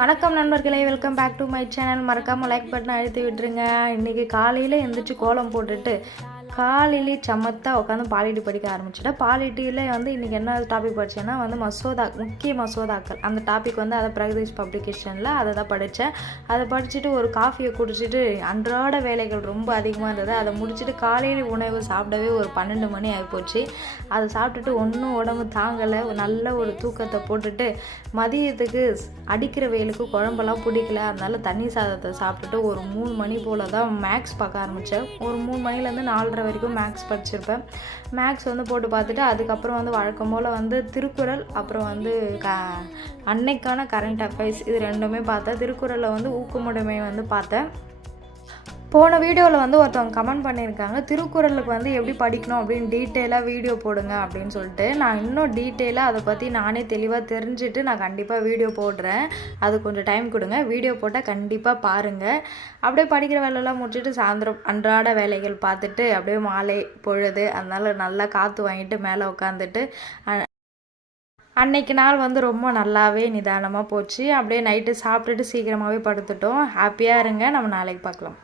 வணக்கம் நண்பர்களே, welcome back to my channel. மறக்காமல் லைக் பட்டன் அழுத்தி விட்டுருங்க. இன்றைக்கி காலையில் எழுந்திரிச்சு கோலம் போட்டுட்டு காலையிலே சமத்தாக உட்காந்து பாலிட்டி படிக்க ஆரம்பிச்சிட்டேன். பாலிட்டியில் இன்றைக்கி என்ன டாபிக் படித்தேன்னா முக்கிய மசோதாக்கள் அந்த டாபிக் அதை பிரகதீஷ் பப்ளிகேஷனில் அதை தான் படித்தேன். அதை படிச்சுட்டு ஒரு காஃபியை குடிச்சிட்டு அன்றாட வேலைகள் ரொம்ப அதிகமாக இருந்தது. அதை முடிச்சுட்டு காலையில் உணவு சாப்பிடவே ஒரு 12 மணி ஆகிப்போச்சு. அதை சாப்பிட்டுட்டு ஒன்றும் உடம்பு தாங்கலை. நல்ல ஒரு தூக்கத்தை போட்டுட்டு மதியத்துக்கு அடிக்கிற வெயிலுக்கு குழம்பெல்லாம் பிடிக்கல. அதனால தண்ணி சாதத்தை சாப்பிட்டுட்டு ஒரு 3 மணி போல் தான் மேக்ஸ் பார்க்க ஆரம்பித்தேன். ஒரு 3 மணிலேருந்து 4:30 வரைக்கும் மேக்ஸ் படிச்சிருப்பேன். மேக்ஸ் போட்டு பார்த்துட்டு அதுக்கப்புறம் வழக்கம் போல் திருக்குறள், அப்புறம் அன்னைக்கான கரண்ட் அஃபேர்ஸ், இது ரெண்டுமே பார்த்தேன். திருக்குறளில் ஊக்கமுடைமை பார்த்தேன். போன வீடியோவில் ஒருத்தவங்க கமெண்ட் பண்ணியிருக்காங்க, திருக்குறளுக்கு எப்படி படிக்கணும் அப்படின்னு டீட்டெயிலாக வீடியோ போடுங்க அப்படின்னு சொல்லிட்டு. நான் இன்னும் டீட்டெயிலாக அதை பற்றி நானே தெளிவாக தெரிஞ்சுட்டு நான் கண்டிப்பாக வீடியோ போடுறேன். அது கொஞ்சம் டைம் கொடுங்க. வீடியோ போட்டால் கண்டிப்பாக பாருங்கள். அப்படியே படிக்கிற வேலையெல்லாம் முடிச்சுட்டு சாயந்தரம் அன்றாட வேலைகள் பார்த்துட்டு அப்படியே மாலை பொழுது, அதனால் நல்லா காற்று வாங்கிட்டு மேலே உட்காந்துட்டு அன்னைக்கு நாள் ரொம்ப நல்லாவே நிதானமாக போச்சு. அப்படியே நைட்டு சாப்பிட்டுட்டு சீக்கிரமாகவே படுத்துட்டோம். ஹாப்பியாக இருங்க. நம்ம நாளைக்கு பார்க்கலாம்.